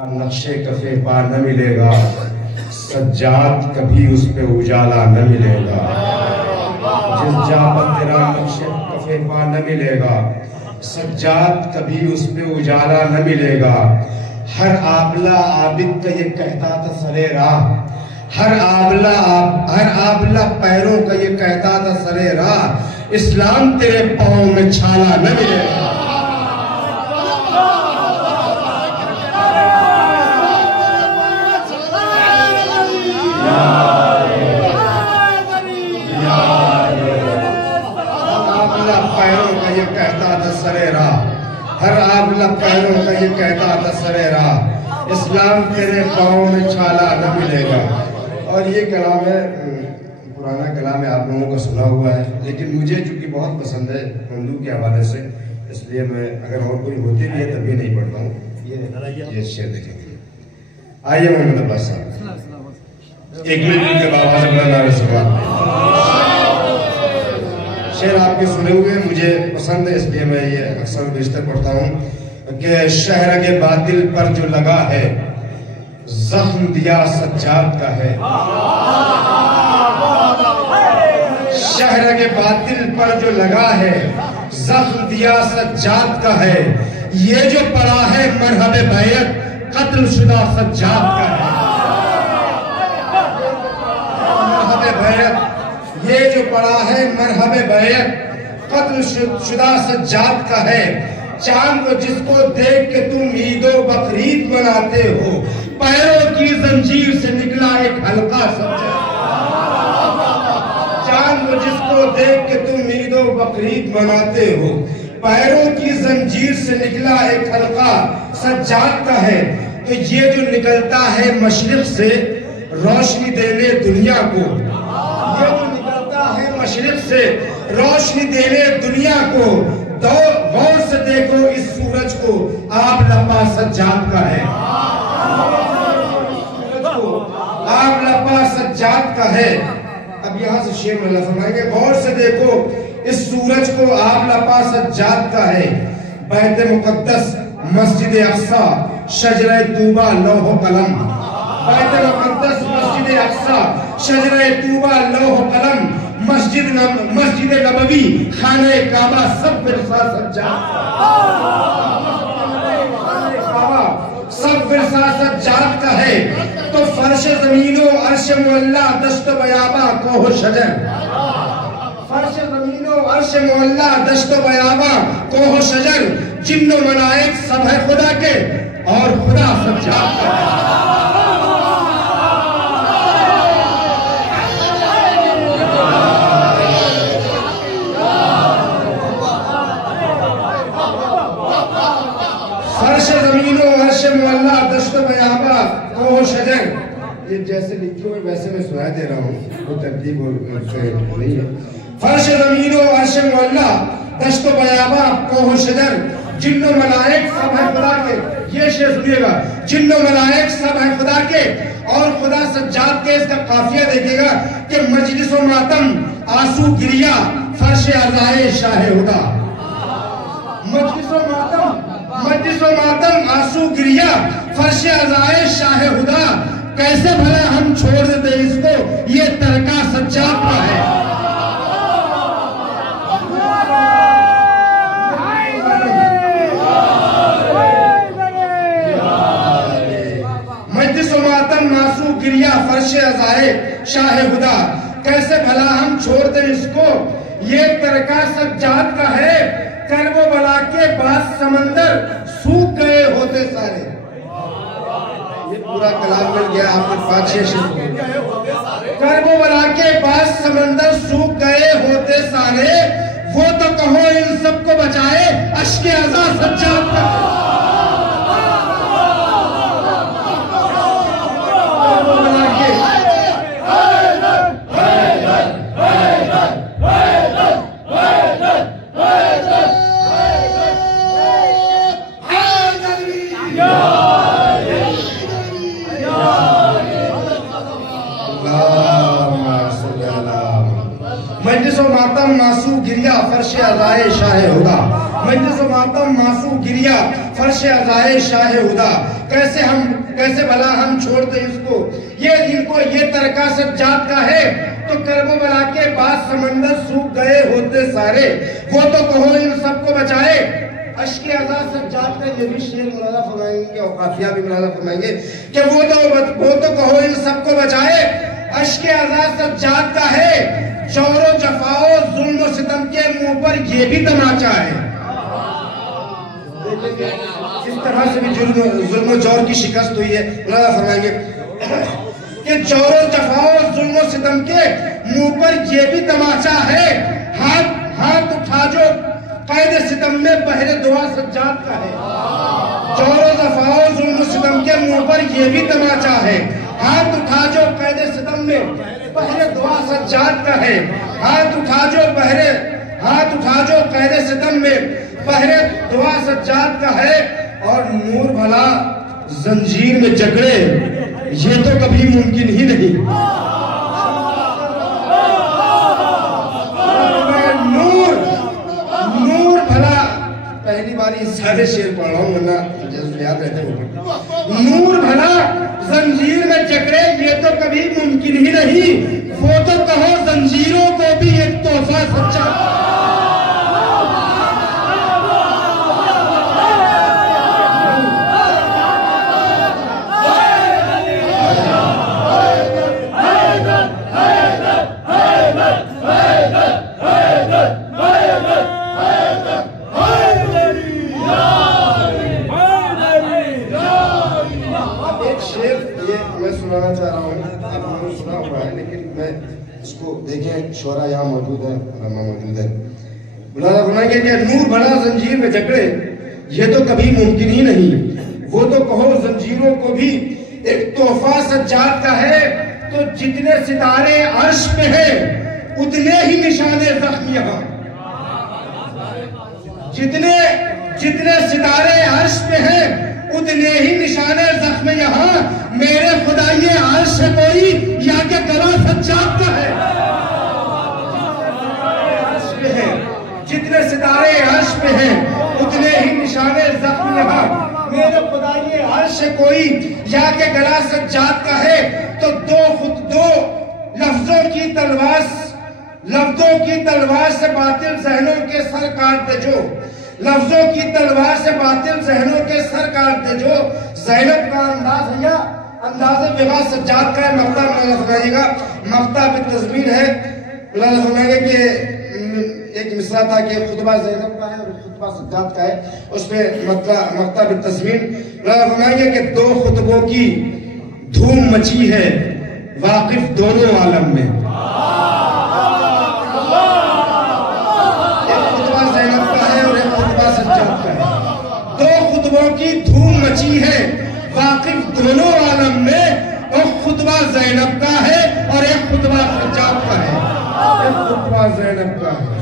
नक्शे कफे पा न मिलेगा, सज्जाद कभी उस पे उजाला न मिलेगा। जिस जा पर तेरा नक्शे कफे पा न मिलेगा, सज्जाद कभी उस पे उजाला न मिलेगा। हर आबला आबिद का ये कहता था सरे राह, हर आबला पैरों का ये कहता था सरे राह, इस्लाम तेरे पाँव में छाला न मिलेगा। पैरों का ये कहता था सरे राह, हर आबला पैरों का ये कहता था सरे राह, इस्लाम तेरे पाँव में छाला न मिलेगा। और ये कलाम है, पुराना कलाम है, आप लोगों को सुना हुआ है, लेकिन मुझे चूंकि बहुत पसंद है मंदू के हवाले से, इसलिए मैं अगर और कोई होती भी है तभी नहीं पढ़ता हूँ। ये शेर देखेंगे। आइए मोहम्मद अब्बास साहब, एक मिनट के बाबा से बड़ा नारे सवाल। शेर आपके सुने हुए मुझे पसंद है, इसलिए मैं ये अक्सर बेशतर पढ़ता हूँ कि शहर के बातिल पर जो लगा है, जख्म दिया सज्जाद का है। शहर के बातिल पर जो लगा है, जख्म दिया सज्जाद का है। ये जो पड़ा है मरहबे बैत, कत्ल शुदा सज्जाद का है। मरहबे बैत, ये जो पड़ा है मरहबे बैत, कत्ल शुदा सज्जाद का है। चांद को जिसको देख के तुम ईदो बकरीद मनाते हो, पैरों की जंजीर से निकला एक हल्का सज्जाद। चांद को जिसको देख के तुम ईदो बकरीद मनाते हो, पैरों की जंजीर से निकला एक हल्का सज्जाद का है। तो ये जो निकलता है मशरिक से रोशनी देने दुनिया को, ये जो निकलता है मशरिक से रोशनी देने दुनिया को, तो गौर से देखो इस सूरज को, आप लपा सज्जाद का है। आप लपा सज्जाद का है। अब यहाँ से शेर में फरमाएंगे, गौर से देखो इस सूरज को, आप लपा सज्जाद का है। बैत मुकद्दस मस्जिद अक्सा, शजरे तूबा लौह कलम। बैत मुकद्दस मस्जिद अक्सा, शजरे तूबा लौह कलम। मस्जिद नबवी, खाने काबा, सब विरसा सज्जाद, सब विरसा सज्जाद का है। तो फर्श ज़मीनो अर्श मुअल्ला, दश्त बयाबा कोह शजर। फर्श ज़मीनो अर्श मुअल्ला, दश्त बयाबा कोह शजर। जिन्नो मलाइक सब है खुदा के, और खुदा सज्जाद का है। ये जैसे लिखे हुए वैसे मैं सुनाई दे रहा हूँ, वो तरतीब नहीं है। फर्श ज़मीनो अर्श मुअल्ला, दश्त बयाबा कोह शजर। जिन्नो मलाइक सब है खुदा के, ये शेर सुनिएगा, जिन्नो मलाइक सब है खुदा के, और खुदा सज्जाद के। इसका काफिया देखिएगा कि मजलिसो मातम आंसू गिरिया, फर्श अज़ाए शाह हुदा। मजलिसो मातम आंसू गिरिया, फर्श अज़ाए शाह हुदा। कैसे भला हम छोड़ देते इसको, ये तरका सज्जाद का है। मजलिस मातम मासू गिरिया, फर्श अज़ाए शाह हुदा। कैसे भला हम छोड़ दें इसको, ये तरका सज्जाद का है। कर्बो बला के बाद समंदर सूख गए होते सारे। ये पूरा कलाम मिल गया आपको, 5-6 शेर। कर्बो बला के बाद समंदर सूख गए होते सारे, वो तो कहो इन सबको बचाए अश्के अज़ा सज्जाद का। मजलिसो मातम मासू गिरिया, फर्श अज़ाए शाह हुदा। मजलिसो मातम मासू गिरिया, फर्श अज़ाए शाह हुदा। कैसे भला हम छोड़ दें इसको, ये इनको ये तरका सज्जाद का है। तो कर्बला के बाद समंदर सूख गए होते सारे, वो तो कहो इन सबको बचाए। अश्के अज़ा सज्जाद का ये भी शेर मुलाजा फरमाएंगे और काफिया भी मुलाजा फरमाएंगे कि वो तो कहो इन सबको बचाए। अश्के अज़ा सज्जाद का है, चौरो जफाओ जुल्म सितम के मुंह पर ये भी तमाचा है। इस तरह से भी जुल्म जौर की शिकस्त हुई है। मुलाजा फरमाएंगे कि चौरो जफाओ जुल्म सितम के मुंह पर ये भी तमाचा है। हाथ उठा जो कैद सितम में बहरे दुआ सज्जाद का है। चौरो जफाओ जुल्म सितम के मुंह पर ये भी तमाचा है। हाथ उठा जो कैद सितम में बहरे दुआ सज्जाद का है। हाथ उठा जो कैद सितम में बहरे दुआ सज्जाद का है। और नूर भला जंजीर में जकड़े, ये तो कभी मुमकिन ही नहीं। नूर भला, पहली बार सारे शेर पढ़ रहा हूं वरना याद रहते हैं। नूर भला जंजीर में जकड़े, ये तो कभी मुमकिन ही नहीं। वो तो कहो जंजीरों को भी एक तोहफा सच्चा। सुनाना चाह रहा हूँ, आपने सुना हुआ है लेकिन मैं इसको देखें। शोरा यहाँ मौजूद है, मौजूद है। मुलाजा फरमाएंगे कि नूर भला जंजीर में जकड़े, ये तो कभी मुमकिन ही नहीं। वो तो कहो जंजीरों को भी एक तोहफा सज्जाद का है। तो जितने सितारे अर्श पे हैं उतने ही निशाने जख्म यहाँ। जितने सितारे अर्श पे हैं उतने ही निशाने जख्म यहाँ। मेरे खुदा ये अर्श है कोई या के गला सज्जाद का है। जितने सितारे अर्श पे हैं उतने ही निशाने जख्म यहाँ। मेरे खुदा ये अर्श है कोई या के गला सज्जाद का है। तो दो लफ्जों की तलवार से बातिल जहनों के सर काट दे जो। लफ्जों की तलवार से बातिल जहनों के सर काट दे जो। ज़ैनब का अंदाज है या अंदाज़े विवाह सज्जाद का है। मक्ता फरमाइएगा, मक्ता भी तस्वीर है। फरमाएंगे कि एक मिसरा था कि खुतबा ज़ैनब का है और खुतबा सज्जाद का है, उसमें मक्ता भी तस्वीर। फरमाएंगे कि दो खुतबों की धूम मची है, वाकिफ दोनों आलम में। एक खुतबा ज़ैनब का है और एक खुतबा सज्जाद का है। दो खुतबों की धूम मची है, वाकिफ दोनों आलम में। और खुतबा ज़ैनब का है और एक खुतबा सज्जाद का है। एक खुतबा ज़ैनब का है।